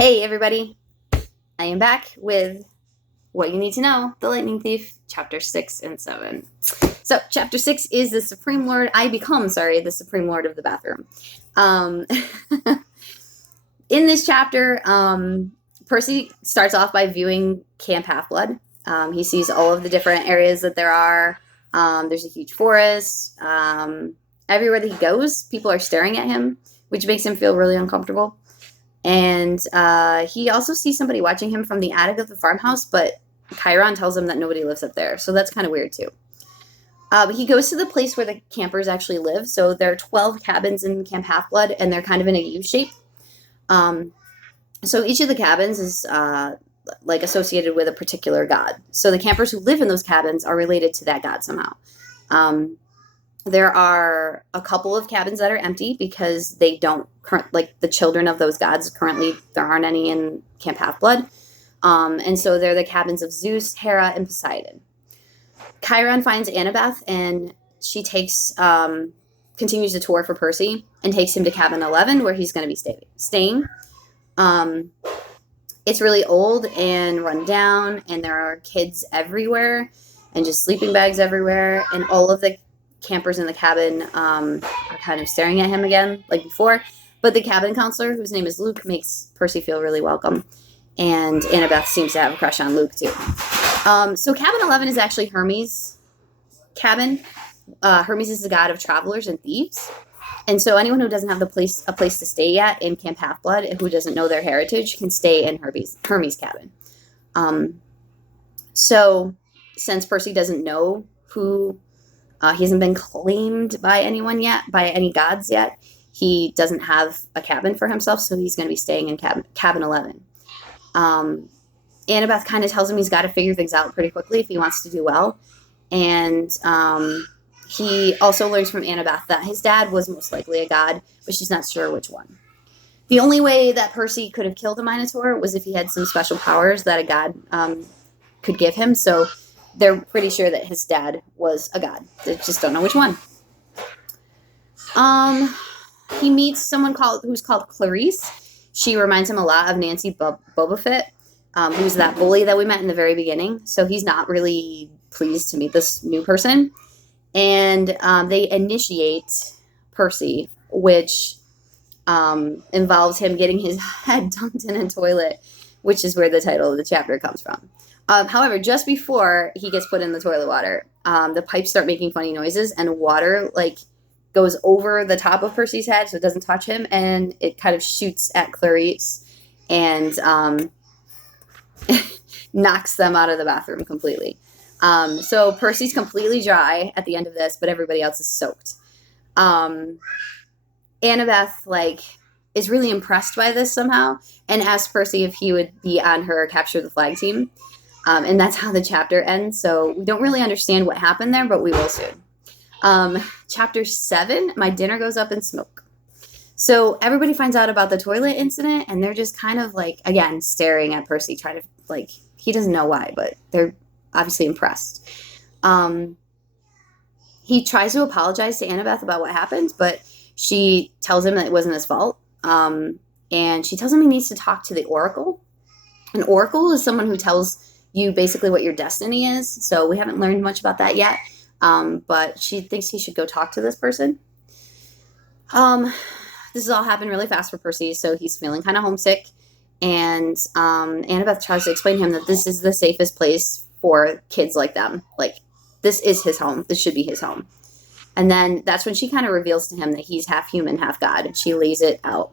Hey everybody, I am back with what you need to know, The Lightning Thief, chapter 6 and 7. So, chapter 6 is the Supreme Lord, the Supreme Lord of the bathroom. Um, in this chapter, Percy starts off by viewing Camp Half-Blood. He sees all of the different areas that there are. There's a huge forest. Everywhere that he goes, people are staring at him, which makes him feel really uncomfortable. And he also sees somebody watching him from the attic of the farmhouse, but Chiron tells him that nobody lives up there, so that's kind of weird too. He goes to the place where the campers actually live. So there are 12 cabins in Camp Half-Blood, and they're kind of in a U shape. So each of the cabins is associated with a particular god. So the campers who live in those cabins are related to that god somehow. There are a couple of cabins that are empty because they don't the children of those gods currently, there aren't any in Camp Half-Blood. And so they're the cabins of Zeus, Hera, and Poseidon. Chiron finds Annabeth, and she continues the tour for Percy and takes him to cabin 11 where he's going to be staying. It's really old and run down, and there are kids everywhere and just sleeping bags everywhere, and all of the campers in the cabin are kind of staring at him again like before, but the cabin counselor, whose name is Luke, makes Percy feel really welcome, and Annabeth seems to have a crush on Luke too. So cabin 11 is actually Hermes' cabin. Hermes is the god of travelers and thieves, and so anyone who doesn't have a place to stay yet in Camp Half-Blood and who doesn't know their heritage can stay in Hermes' cabin. So since Percy doesn't know who he hasn't been claimed by anyone yet, by any gods yet, he doesn't have a cabin for himself, so he's going to be staying in cabin 11. Annabeth kind of tells him he's got to figure things out pretty quickly if he wants to do well. And he also learns from Annabeth that his dad was most likely a god, but she's not sure which one. The only way that Percy could have killed a Minotaur was if he had some special powers that a god could give him, so they're pretty sure that his dad was a god. They just don't know which one. He meets someone who's called Clarice. She reminds him a lot of Nancy Boba Fett, who's that bully that we met in the very beginning. So he's not really pleased to meet this new person. And they initiate Percy, which involves him getting his head dunked in a toilet, which is where the title of the chapter comes from. However, just before he gets put in the toilet water, the pipes start making funny noises, and water goes over the top of Percy's head so it doesn't touch him, and it kind of shoots at Clarice and knocks them out of the bathroom completely. So Percy's completely dry at the end of this, but everybody else is soaked. Annabeth is really impressed by this somehow and asks Percy if he would be on her capture the flag team. And that's how the chapter ends. So we don't really understand what happened there, but we will soon. Chapter 7, my dinner goes up in smoke. So everybody finds out about the toilet incident, and they're just kind of again, staring at Percy, trying to he doesn't know why, but they're obviously impressed. He tries to apologize to Annabeth about what happened, but she tells him that it wasn't his fault. And she tells him he needs to talk to the Oracle. An Oracle is someone who tells you basically what your destiny is. So we haven't learned much about that yet. But she thinks he should go talk to this person. This has all happened really fast for Percy, so he's feeling kind of homesick. And Annabeth tries to explain to him that this is the safest place for kids like them. This is his home. This should be his home. And then that's when she kind of reveals to him that he's half human, half god. And she lays it out.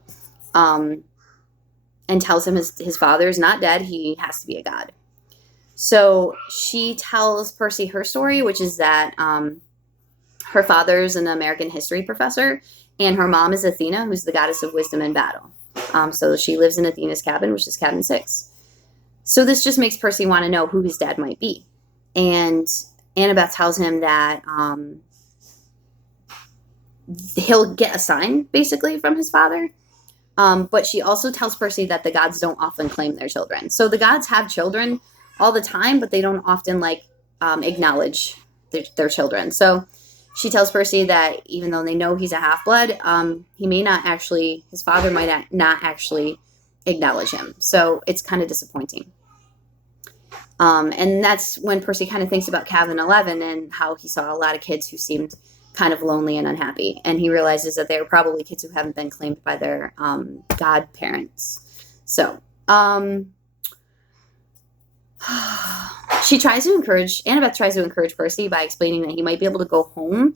And tells him his father is not dead. He has to be a god. So she tells Percy her story, which is that her father's an American history professor, and her mom is Athena, who's the goddess of wisdom and battle. So she lives in Athena's cabin, which is cabin 6. So this just makes Percy want to know who his dad might be. And Annabeth tells him that he'll get a sign, basically, from his father. But she also tells Percy that the gods don't often claim their children. So the gods have children all the time, but they don't often acknowledge their children. So she tells Percy that even though they know he's a half-blood, he may not actually, his father might not actually acknowledge him. So it's kind of disappointing. And that's when Percy kind of thinks about Cabin 11 and how he saw a lot of kids who seemed kind of lonely and unhappy. And he realizes that they were probably kids who haven't been claimed by their godparents. So Annabeth tries to encourage Percy by explaining that he might be able to go home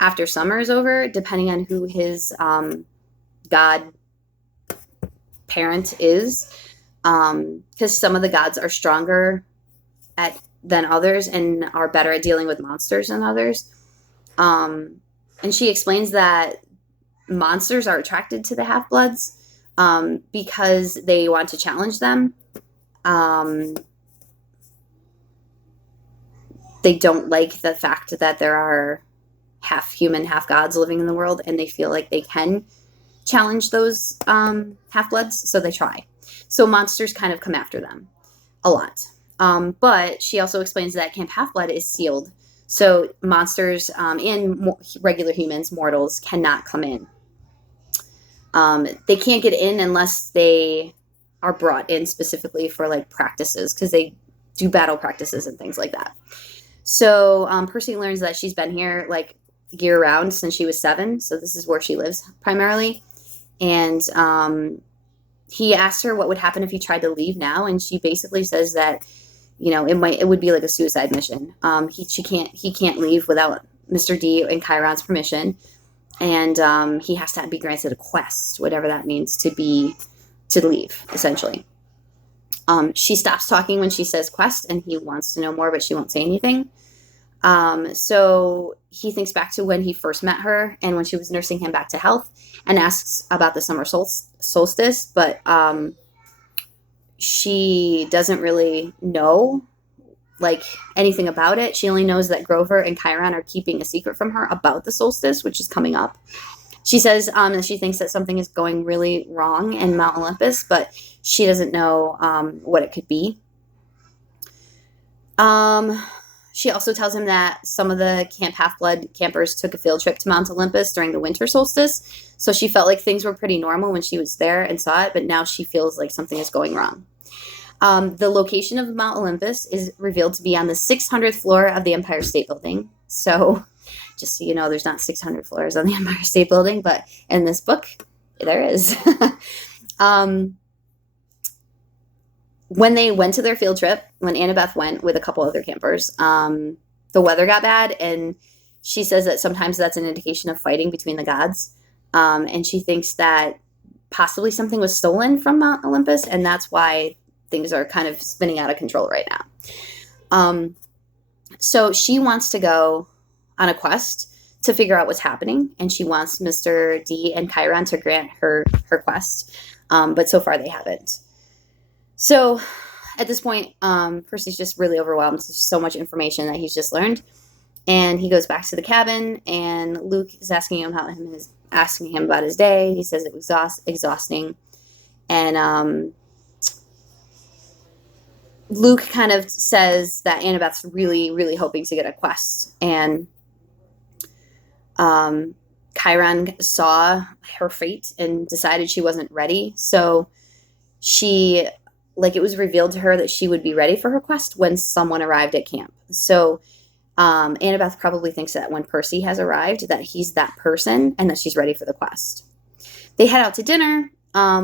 after summer is over, depending on who his god parent is. Because some of the gods are stronger than others and are better at dealing with monsters than others. And she explains that monsters are attracted to the half-bloods because they want to challenge them. They don't like the fact that there are half human, half gods living in the world, and they feel like they can challenge those half-bloods, so they try. So monsters kind of come after them a lot. But she also explains that Camp Half-Blood is sealed, so monsters and regular humans, mortals, cannot come in. They can't get in unless they are brought in specifically for like practices, because they do battle practices and things like that. So Percy learns that she's been here like year-round since she was 7, so this is where she lives primarily. And he asks her what would happen if he tried to leave now, and she basically says that, you know, it would be like a suicide mission. He can't leave without Mr. D and Chiron's permission, and he has to be granted a quest, whatever that means, to leave, essentially. She stops talking when she says quest, and he wants to know more, but she won't say anything. So he thinks back to when he first met her and when she was nursing him back to health, and asks about the summer solstice, but she doesn't really know like anything about it. She only knows that Grover and Chiron are keeping a secret from her about the solstice, which is coming up. She says that she thinks that something is going really wrong in Mount Olympus, but she doesn't know what it could be. She also tells him that some of the Camp Half-Blood campers took a field trip to Mount Olympus during the winter solstice, so she felt like things were pretty normal when she was there and saw it, but now she feels like something is going wrong. The location of Mount Olympus is revealed to be on the 600th floor of the Empire State Building. So just so you know, there's not 600 floors on the Empire State Building, but in this book, there is. When they went to their field trip, when Annabeth went with a couple other campers, the weather got bad, and she says that sometimes that's an indication of fighting between the gods. And she thinks that possibly something was stolen from Mount Olympus, and that's why things are kind of spinning out of control right now. So she wants to go on a quest to figure out what's happening, and she wants Mr. D and Chiron to grant her quest, but so far they haven't. So at this point, Percy's just really overwhelmed. There's so much information that he's just learned, and he goes back to the cabin, and Luke is asking him about his day. He says it was exhausting, and Luke kind of says that Annabeth's really, really hoping to get a quest, and Chiron saw her fate and decided she wasn't ready. So it was revealed to her that she would be ready for her quest when someone arrived at camp. So Annabeth probably thinks that when Percy has arrived, that he's that person and that she's ready for the quest. They head out to dinner,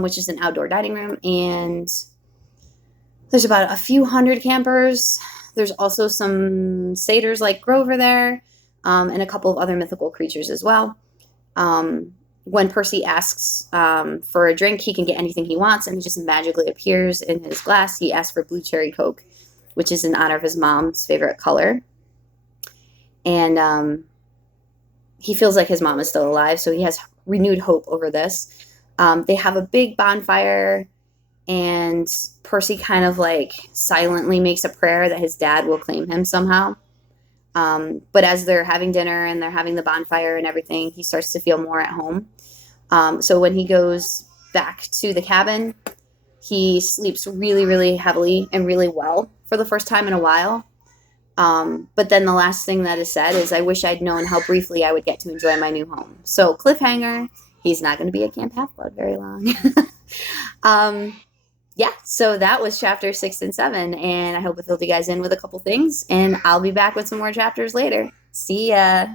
which is an outdoor dining room, and there's about a few hundred campers. There's also some satyrs like Grover there, and a couple of other mythical creatures as well. When Percy asks for a drink, he can get anything he wants, and it just magically appears in his glass. He asks for blue cherry Coke, which is in honor of his mom's favorite color. And he feels like his mom is still alive, so he has renewed hope over this. They have a big bonfire, and Percy kind of like silently makes a prayer that his dad will claim him somehow. But as they're having dinner and they're having the bonfire and everything, he starts to feel more at home. So when he goes back to the cabin, he sleeps really, really heavily and really well for the first time in a while. But then the last thing that is said is, I wish I'd known how briefly I would get to enjoy my new home. So cliffhanger, he's not going to be at Camp Half-Blood very long. yeah, so that was chapter 6 and 7, and I hope it filled you guys in with a couple things, and I'll be back with some more chapters later. See ya.